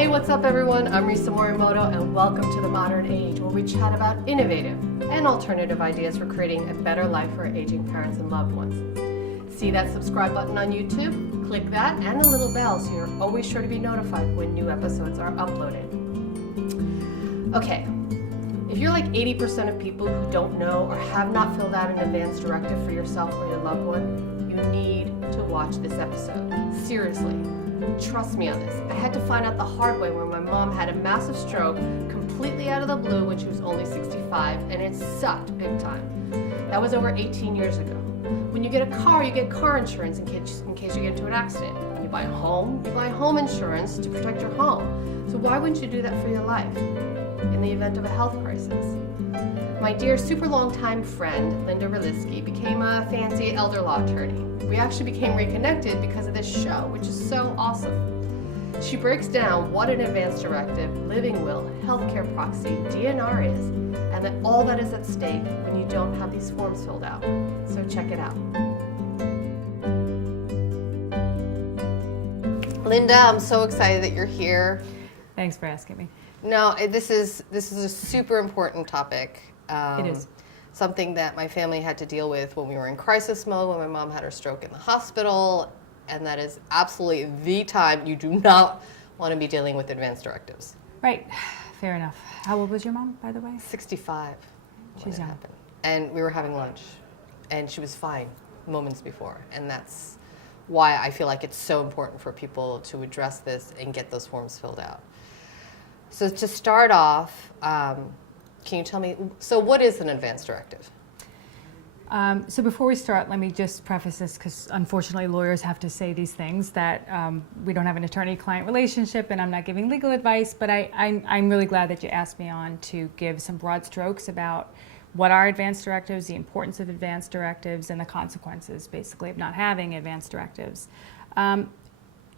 Hey, what's up everyone? I'm Risa Morimoto and welcome to The Modern Age, where we chat about innovative and alternative ideas for creating a better life for aging parents and loved ones. See that subscribe button on YouTube? Click that and the little bell so you're always sure to be notified when new episodes are uploaded. Okay, if you're like 80% of people who don't know or have not filled out an advance directive for yourself or your loved one, you need to watch this episode. Seriously. Trust me on this. I had to find out the hard way when my mom had a massive stroke completely out of the blue when she was only 65, and it sucked big time. That was over 18 years ago. When you get a car, you get car insurance in case you get into an accident. When you buy a home, you buy home insurance to protect your home. So why wouldn't you do that for your life in the event of a health crisis? My dear super long time friend, Linda Redlisky, became a fancy elder law attorney. We actually became reconnected because of this show, which is so awesome. She breaks down what an advance directive, living will, healthcare proxy, DNR is, and that all that is at stake when you don't have these forms filled out. So check it out. Linda, I'm so excited that you're here. Thanks for asking me. No, this is a super important topic. It is. Something that my family had to deal with when we were in crisis mode, when my mom had her stroke in the hospital, and that is absolutely the time you do not want to be dealing with advance directives. Right, fair enough. How old was your mom, by the way? 65. She's young. Happened. And we were having lunch, and she was fine moments before, and that's why I feel like it's so important for people to address this and get those forms filled out. So to start off, can you tell me, so what is an advance directive? So before we start, let me just preface this, because unfortunately lawyers have to say these things, that we don't have an attorney-client relationship and I'm not giving legal advice, but I'm really glad that you asked me on to give some broad strokes about what are advance directives, the importance of advance directives, and the consequences, basically, of not having advance directives.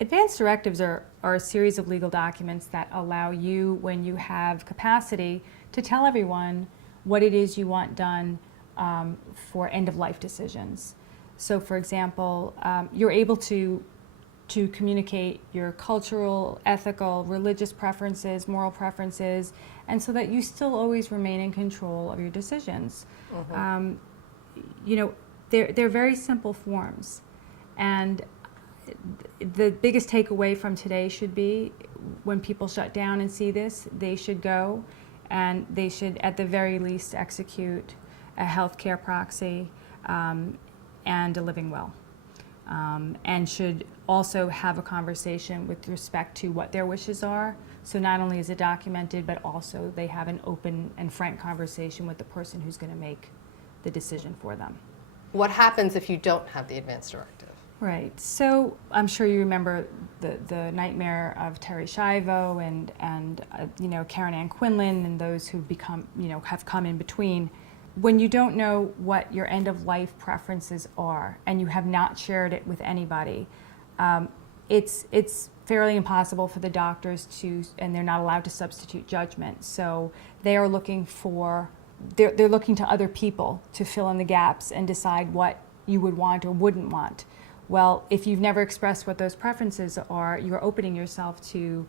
Advance directives are a series of legal documents that allow you, when you have capacity, to tell everyone what it is you want done for end-of-life decisions. So, for example, you're able to communicate your cultural, ethical, religious preferences, moral preferences, and so that you still always remain in control of your decisions. Mm-hmm. You know, they're very simple forms, and the biggest takeaway from today should be, when people shut down and see this, they should go and they should, at the very least, execute a healthcare proxy and a living will, and should also have a conversation with respect to what their wishes are. So not only is it documented, but also they have an open and frank conversation with the person who's going to make the decision for them. What happens if you don't have the advance directive? Right. So I'm sure you remember the nightmare of Terry Schiavo and you know, Karen Ann Quinlan and those who become, you know, have come in between. When you don't know what your end of life preferences are and you have not shared it with anybody, it's fairly impossible for the doctors to, and they're not allowed to substitute judgment. So they are looking for, they're looking to other people to fill in the gaps and decide what you would want or wouldn't want. Well, if you've never expressed what those preferences are, you're opening yourself to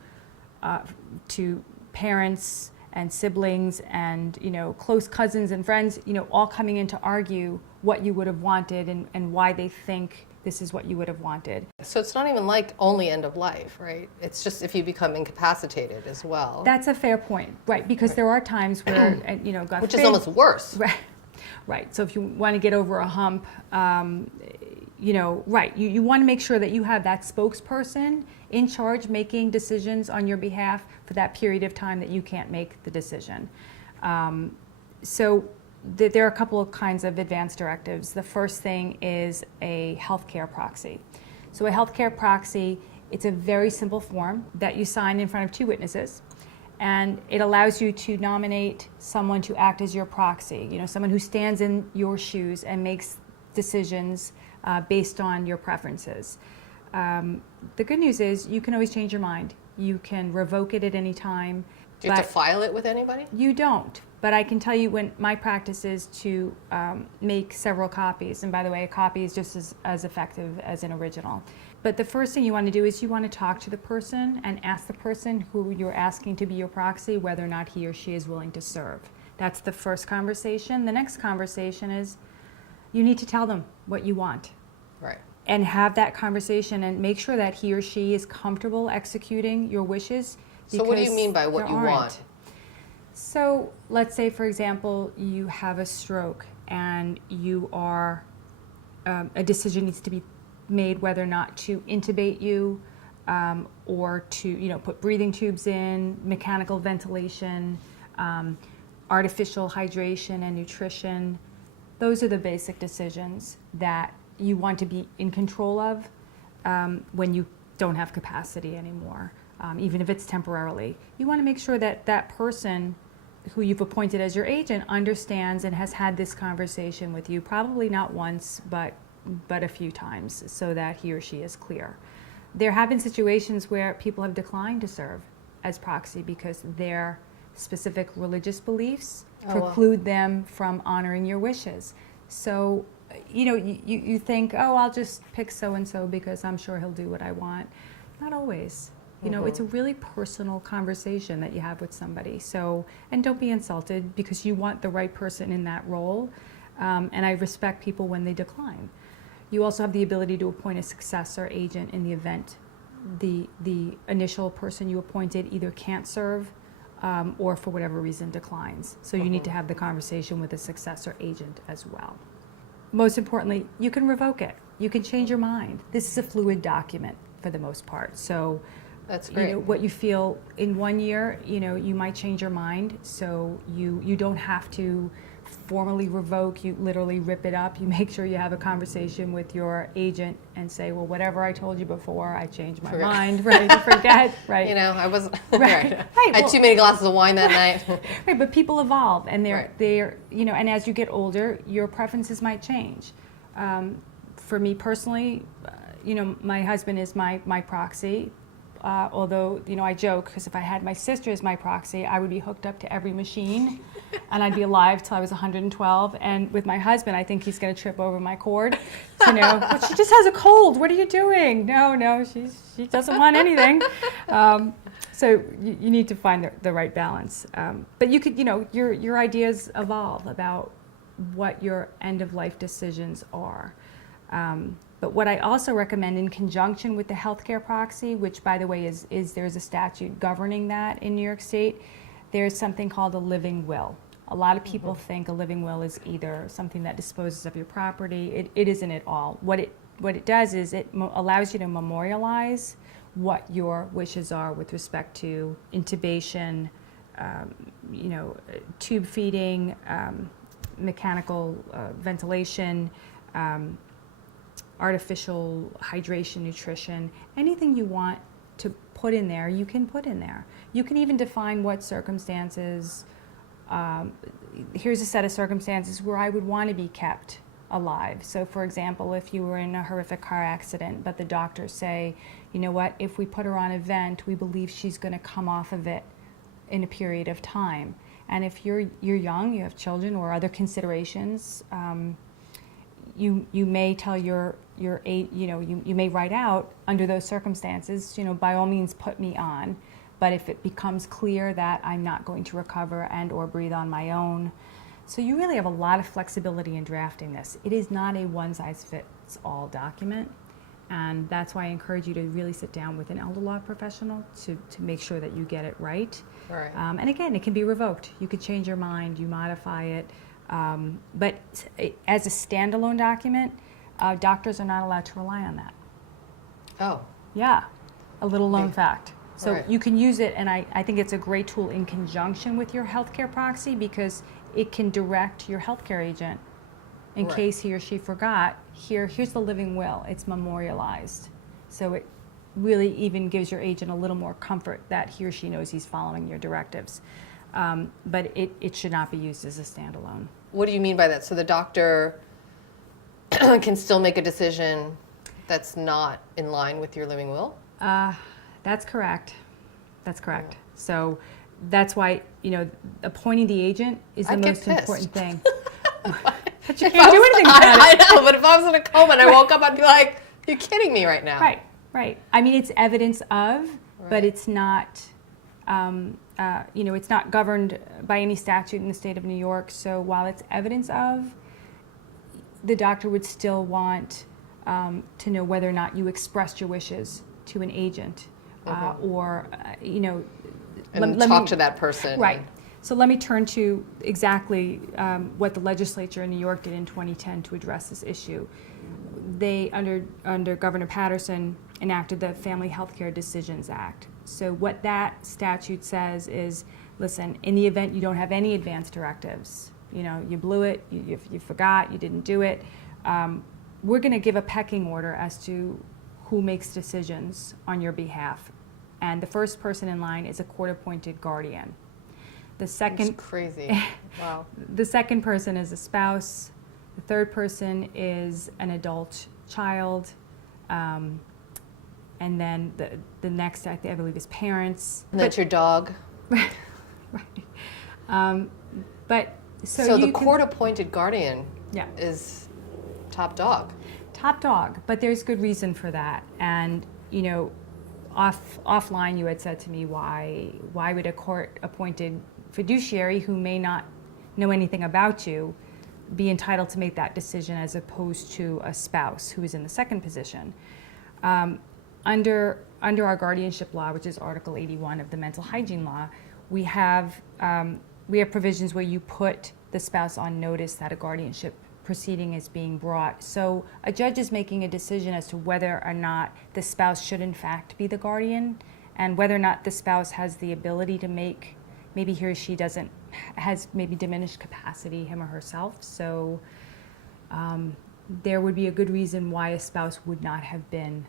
parents and siblings and, you know, close cousins and friends, you know, all coming in to argue what you would have wanted and why they think this is what you would have wanted. So it's not even like only end of life, right? It's just if you become incapacitated as well. That's a fair point, right? Because right. There are times where, you know, God which forbid, is almost worse. Right. Right. So if you want to get over a hump, you know, right, you want to make sure that you have that spokesperson in charge making decisions on your behalf for that period of time that you can't make the decision. So there are a couple of kinds of advance directives. The first thing is a healthcare proxy. So a healthcare proxy, it's a very simple form that you sign in front of two witnesses, and it allows you to nominate someone to act as your proxy, you know, someone who stands in your shoes and makes decisions based on your preferences. The good news is you can always change your mind. You can revoke it at any time. Do you have to file it with anybody? You don't. But I can tell you, when my practice is to make several copies, and by the way, a copy is just as effective as an original. But the first thing you want to do is you want to talk to the person and ask the person who you're asking to be your proxy whether or not he or she is willing to serve. That's the first conversation. The next conversation is you need to tell them what you want. Right. And have that conversation and make sure that he or she is comfortable executing your wishes. So what do you mean by what you want? So let's say, for example, you have a stroke and you are, a decision needs to be made whether or not to intubate you or to put breathing tubes in, mechanical ventilation, artificial hydration and nutrition. Those are the basic decisions that you want to be in control of when you don't have capacity anymore, even if it's temporarily. You want to make sure that that person who you've appointed as your agent understands and has had this conversation with you, probably not once, but a few times, so that he or she is clear. There have been situations where people have declined to serve as proxy because their specific religious beliefs preclude them from honoring your wishes. So, you think, oh, I'll just pick so-and-so because I'm sure he'll do what I want. Not always. It's a really personal conversation that you have with somebody. So, and don't be insulted because you want the right person in that role. And I respect people when they decline. You also have the ability to appoint a successor agent in the event the initial person you appointed either can't serve or for whatever reason declines. So you need to have the conversation with a successor agent as well. Most importantly, you can revoke it. You can change your mind. This is a fluid document for the most part. So that's great. What you feel in 1 year, you might change your mind. So you don't have to formally revoke, you literally rip it up. You make sure you have a conversation with your agent and say, well, whatever I told you before, I changed my mind, right? Forget, right? I wasn't, right. I had too many glasses of wine that night. Right, but people evolve and they're, and as you get older, your preferences might change. For me personally, my husband is my proxy. Although, I joke, because if I had my sister as my proxy, I would be hooked up to every machine, and I'd be alive till I was 112. And with my husband, I think he's going to trip over my cord. But she just has a cold. What are you doing? No, she doesn't want anything. So you need to find the right balance. But you could, your ideas evolve about what your end-of-life decisions are. But what I also recommend in conjunction with the healthcare proxy, which by the way is there's a statute governing that in New York State, there's something called a living will. A lot of people think a living will is either something that disposes of your property. It isn't at all. What it does is it allows you to memorialize what your wishes are with respect to intubation, tube feeding, mechanical ventilation, artificial hydration, nutrition, anything you want to put in there, you can put in there. You can even define what circumstances, here's a set of circumstances where I would want to be kept alive. So for example, if you were in a horrific car accident, but the doctors say, you know what, if we put her on a vent, we believe she's going to come off of it in a period of time. And if you're young, you have children or other considerations, you may tell you may write out under those circumstances, by all means put me on, but if it becomes clear that I'm not going to recover and or breathe on my own. So you really have a lot of flexibility in drafting this. It is not a one-size-fits-all document, and that's why I encourage you to really sit down with an elder law professional to make sure that you get it right. Right. And again, it can be revoked. You could change your mind, you modify it. But as a standalone document, doctors are not allowed to rely on that. Oh. Yeah, a little known fact. So Right. you can use it, and I think it's a great tool in conjunction with your healthcare proxy because it can direct your healthcare agent in Right. case he or she forgot. Here's the living will. It's memorialized. So it really even gives your agent a little more comfort that he or she knows he's following your directives. But it should not be used as a standalone. What do you mean by that? So the doctor can still make a decision that's not in line with your living will? That's correct. That's correct. So that's why, appointing the agent is the I'd get most pissed. important thing. But you can't do anything about it. I know, but if I was in a coma and I woke up, I'd be like, you're kidding me right now. Right. Right. I mean, it's evidence of, but Right. it's not, it's not governed by any statute in the state of New York. So while it's evidence of, the doctor would still want to know whether or not you expressed your wishes to an agent, or, And talk to that person. Right. So let me turn to exactly what the legislature in New York did in 2010 to address this issue. They, under Governor Patterson, enacted the Family Healthcare Decisions Act. So what that statute says is, listen, in the event you don't have any advance directives, you blew it, you forgot, you didn't do it, we're going to give a pecking order as to who makes decisions on your behalf. And the first person in line is a court-appointed guardian. The second, It's crazy. Wow. The second person is a spouse. The third person is an adult child. And then the next, I believe, is parents. And that's your dog. Right. But So the court-appointed guardian Yeah. is top dog. Top dog, but there's good reason for that. And offline, you had said to me, why would a court-appointed fiduciary who may not know anything about you be entitled to make that decision as opposed to a spouse who is in the second position? Under our guardianship law, which is Article 81 of the Mental Hygiene Law, we have provisions where you put the spouse on notice that a guardianship proceeding is being brought. So a judge is making a decision as to whether or not the spouse should in fact be the guardian, and whether or not the spouse has the ability to make, maybe he or she has maybe diminished capacity, him or herself. So there would be a good reason why a spouse would not have been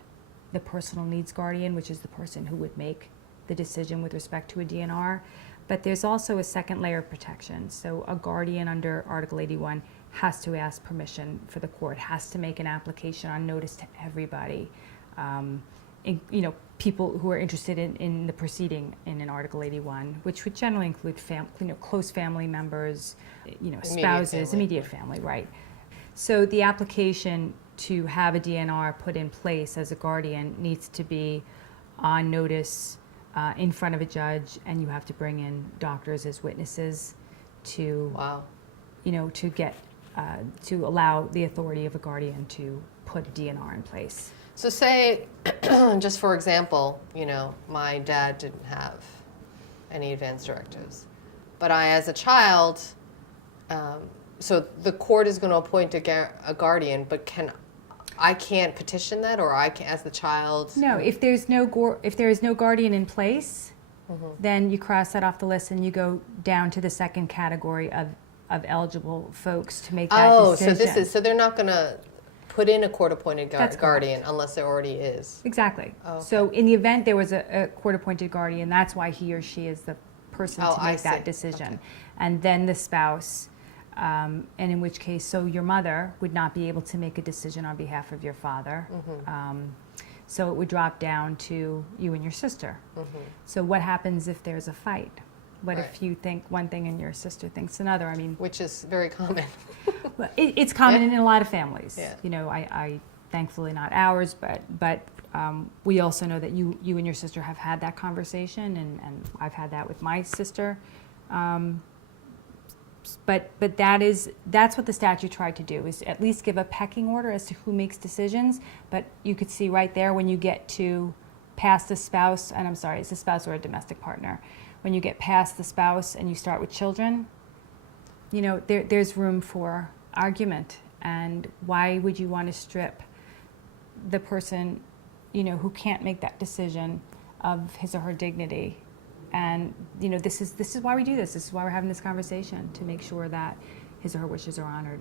the personal needs guardian, which is the person who would make the decision with respect to a DNR. But there's also a second layer of protection. So a guardian under Article 81 has to ask permission for the court, has to make an application on notice to everybody, people who are interested in the proceeding in an Article 81, which would generally include close family members, spouses, immediate family, right? So the application to have a DNR put in place as a guardian needs to be on notice in front of a judge, and you have to bring in doctors as witnesses to, Wow. To allow the authority of a guardian to put a DNR in place. So say, just for example, my dad didn't have any advance directives, but I, as a child, so the court is going to appoint a guardian, but I can't petition that, or I can, as the child? No, if there is no guardian in place, then you cross that off the list and you go down to the second category of eligible folks to make that decision. So they're not going to put in a court-appointed guardian correct. unless there already is. Exactly. Oh, okay. So in the event there was a court-appointed guardian, that's why he or she is the person to make that decision. Okay. And then the spouse, and in which case, so your mother would not be able to make a decision on behalf of your father. So it would drop down to you and your sister. So what happens if there's a fight? What if you think one thing and your sister thinks another? I mean, which is very common. It's common in a lot of families. Yeah. I thankfully not ours, but we also know that you and your sister have had that conversation, and I've had that with my sister. But that's what the statute tried to do, is at least give a pecking order as to who makes decisions. But you could see right there, when you get to past the spouse, and I'm sorry, it's a spouse or a domestic partner. When you get past the spouse and you start with children, there's room for argument. And why would you want to strip the person, who can't make that decision, of his or her dignity? And this is why we do this. This is why we're having this conversation, to make sure that his or her wishes are honored.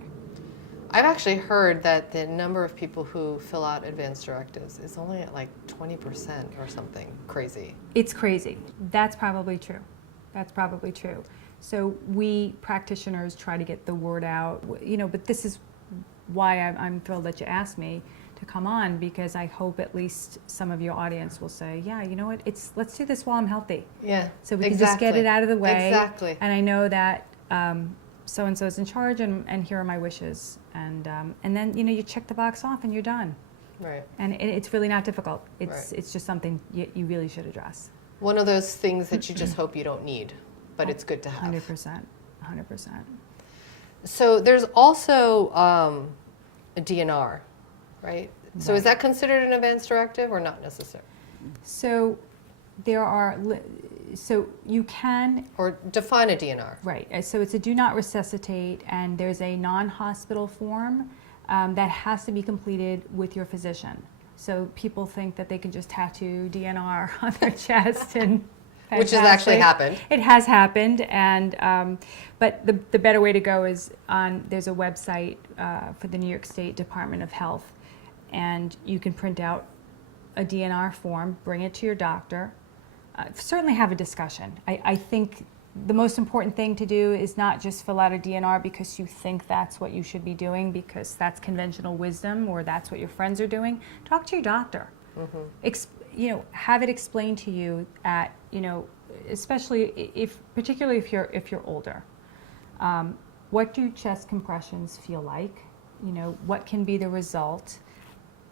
I've actually heard that the number of people who fill out advance directives is only at like 20% or something crazy. It's crazy. That's probably true. So we practitioners try to get the word out, but this is why I'm thrilled that you asked me to come on, because I hope at least some of your audience will say, yeah, you know what, let's do this while I'm healthy. Yeah, so we can just get it out of the way. Exactly. And I know that so-and-so's in charge, and here are my wishes. And then, you check the box off and you're done. Right. And it's really not difficult. It's Right. it's just something you really should address. One of those things that you just hope you don't need, but it's good to have. 100%. 100%. So there's also a DNR, right? So is Right. that considered an advance directive or not necessary? So there are, so you can, Or define a DNR. right, so it's a do not resuscitate, and there's a non-hospital form that has to be completed with your physician. So people think that they can just tattoo DNR on their chest and Which has actually fantastic. happened. It has happened, and but the better way to go is there's a website for the New York State Department of Health, and you can print out a DNR form, bring it to your doctor, certainly have a discussion. I think the most important thing to do is not just fill out a DNR because you think that's what you should be doing, because that's conventional wisdom or that's what your friends are doing. Talk to your doctor. Mm-hmm. Have it explained to you at, especially particularly if you're older. What do chest compressions feel like? What can be the result?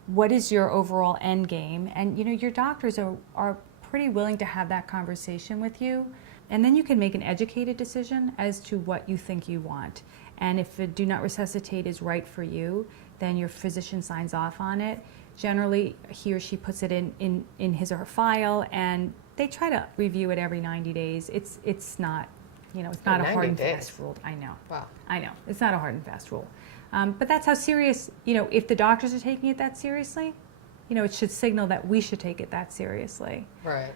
What is your overall end game? And your doctors are pretty willing to have that conversation with you, and then you can make an educated decision as to what you think you want. And if the do not resuscitate is right for you, then your physician signs off on it. Generally, he or she puts it in his or her file, and they try to review it every 90 days. It's not, it's not a hard and fast rule. I know. Wow. I know. It's not a hard and fast rule. But that's how serious, if the doctors are taking it that seriously, it should signal that we should take it that seriously. Right.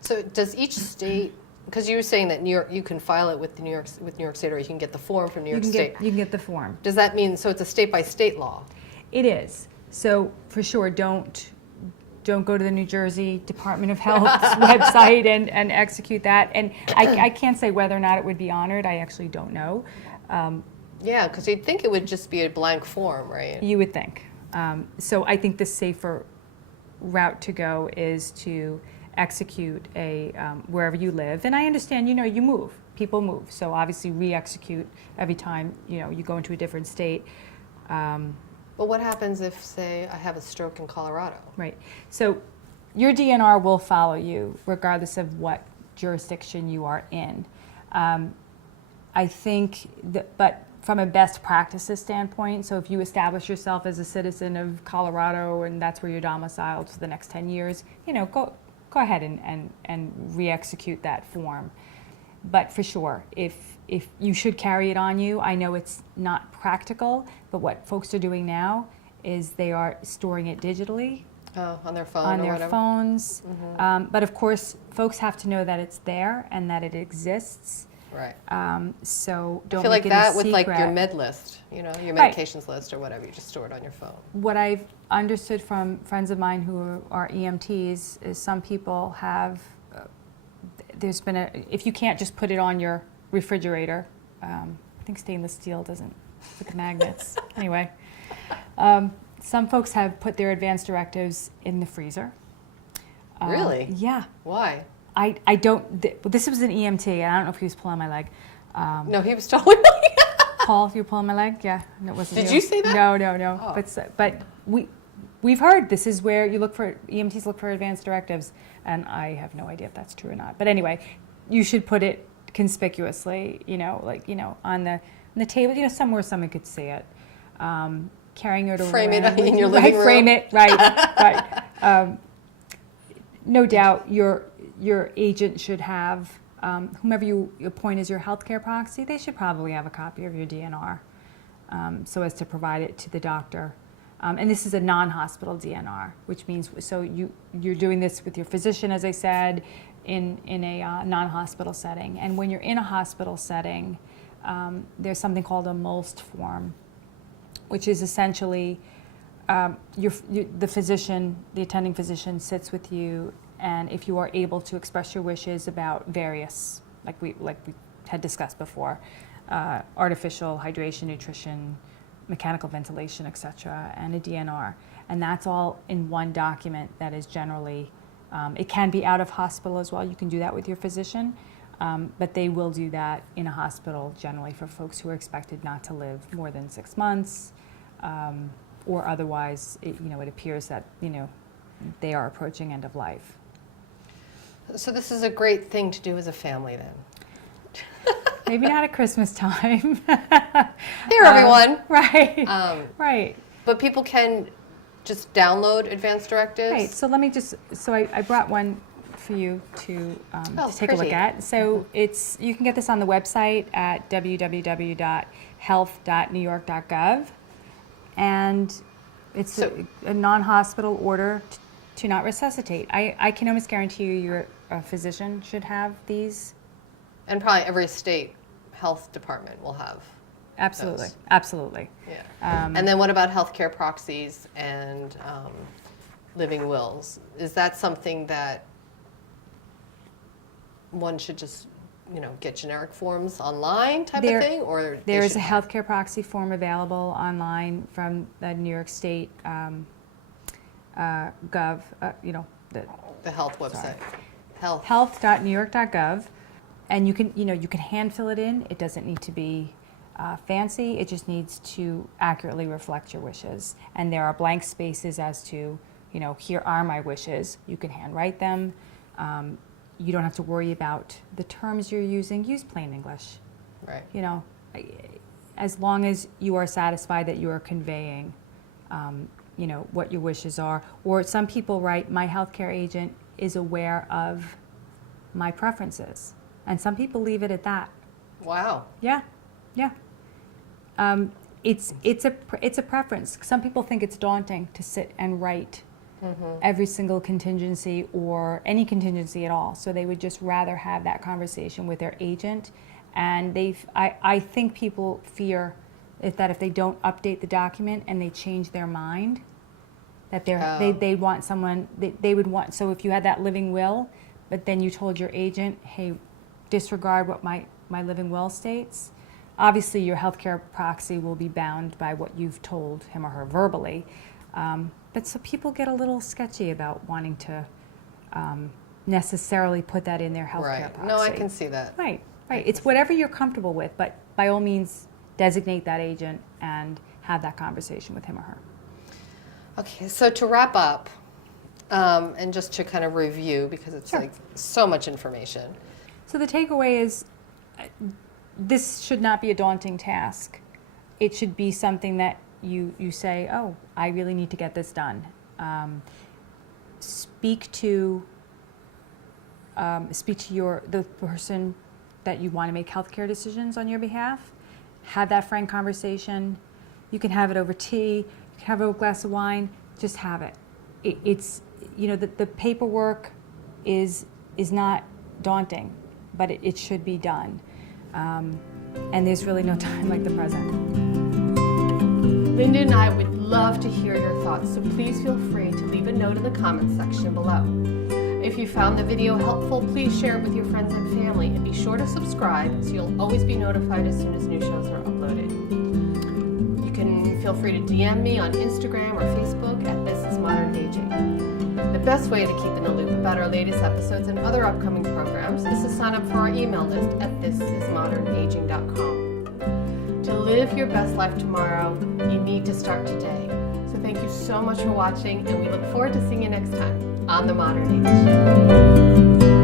So does each state, because you were saying that New York, you can file it with New York State, or you can get the form from New York State. You can get the form. Does that mean, so it's a state by state law? It is. So for sure, don't go to the New Jersey Department of Health's website and execute that. And I can't say whether or not it would be honored. I actually don't know. Yeah, because you'd think it would just be a blank form, right? You would think. So I think the safer route to go is to execute wherever you live. And I understand, you move. People move. So obviously re-execute every time, you go into a different state. But what happens if, say, I have a stroke in Colorado? Right. So your DNR will follow you regardless of what jurisdiction you are in. I think but from a best practices standpoint, so if you establish yourself as a citizen of Colorado and that's where you're domiciled for the next 10 years, go ahead and re-execute that form. But for sure, if you should carry it on you, I know it's not practical, but what folks are doing now is they are storing it digitally. Oh, on their phone on or their whatever? phones. Mm-hmm. But of course, folks have to know that it's there and that it exists. Right. So I don't feel make like it that a with like your secret. med list, your Right. medications list or whatever, you just store it on your phone. What I've understood from friends of mine who are EMTs is some people have, there's been if you can't just put it on your refrigerator, I think stainless steel doesn't, with magnets. Anyway, some folks have put their advanced directives in the freezer. Really? Yeah. Why? I don't, this was an EMT, and I don't know if he was pulling my leg. No, he was telling me. Paul, if you were pulling my leg, yeah, no, it wasn't Did you say that? No. Oh. But we've heard this is where EMTs look for advanced directives, and I have no idea if that's true or not. But anyway, you should put it conspicuously, on the table, somewhere someone could see it. Carrying it around. Frame it with in you. your living room. Frame it, right. No doubt, your agent should have, whomever you appoint as your healthcare proxy, they should probably have a copy of your DNR so as to provide it to the doctor. And this is a non-hospital DNR, which means, so you're doing this with your physician, as I said, in a non-hospital setting. And when you're in a hospital setting, there's something called a MOLST form, which is essentially the physician, the attending physician sits with you, and if you are able to express your wishes about various, like we had discussed before, artificial hydration, nutrition, mechanical ventilation, etc., and a DNR, and that's all in one document that is generally, it can be out of hospital as well. You can do that with your physician, but they will do that in a hospital generally for folks who are expected not to live more than 6 months. or otherwise, it appears that, they are approaching end of life. So this is a great thing to do as a family then. Maybe not at Christmas time. Here, everyone. Right. Right. But people can just download advanced directives. Right. So let me I brought one for you to take a look at. So you can get this on the website at www.health.newyork.gov, and it's a non-hospital order to not resuscitate. I can almost guarantee you a physician should have these. And probably every state health department will have. Absolutely, those. Absolutely. Yeah. And then what about healthcare proxies and living wills? Is that something that one should just, get generic forms online type of thing, or there is a healthcare proxy form available online from the New York State Gov. The health website. Health.newyork.gov, and you can hand fill it in. It doesn't need to be fancy. It just needs to accurately reflect your wishes. And there are blank spaces as to, here are my wishes. You can handwrite them. You don't have to worry about the terms you're using. Use plain English. Right. As long as you are satisfied that you are conveying, what your wishes are. Or some people write, my healthcare agent is aware of my preferences. And some people leave it at that. Wow. Yeah. It's a preference. Some people think it's daunting to sit and write every single contingency or any contingency at all. So they would just rather have that conversation with their agent. And I think people fear that if they don't update the document and they change their mind, that they want someone, they would want, so if you had that living will, but then you told your agent, hey, disregard what my living will states, obviously your healthcare proxy will be bound by what you've told him or her verbally. But so people get a little sketchy about wanting to necessarily put that in their healthcare proxy. No, I can see that. Right. It's whatever you're comfortable with, but by all means, designate that agent and have that conversation with him or her. Okay, so to wrap up, and just to kind of review, because it's like so much information. So the takeaway is, this should not be a daunting task. It should be something that you say, oh, I really need to get this done. Speak to the person that you want to make healthcare decisions on your behalf. Have that frank conversation. You can have it over tea. You can have it over a glass of wine. Just have it. It's the paperwork is not daunting, but it should be done. And there's really no time like the present. Linda and I would love to hear your thoughts, so please feel free to leave a note in the comments section below. If you found the video helpful, please share it with your friends and family, and be sure to subscribe so you'll always be notified as soon as new shows are uploaded. You can feel free to DM me on Instagram or Facebook at This Is Modern Aging. The best way to keep in the loop about our latest episodes and other upcoming programs is to sign up for our email list at thisismodernaging.com. To live your best life tomorrow, you need to start today. So thank you so much for watching, and we look forward to seeing you next time on The Modern Age.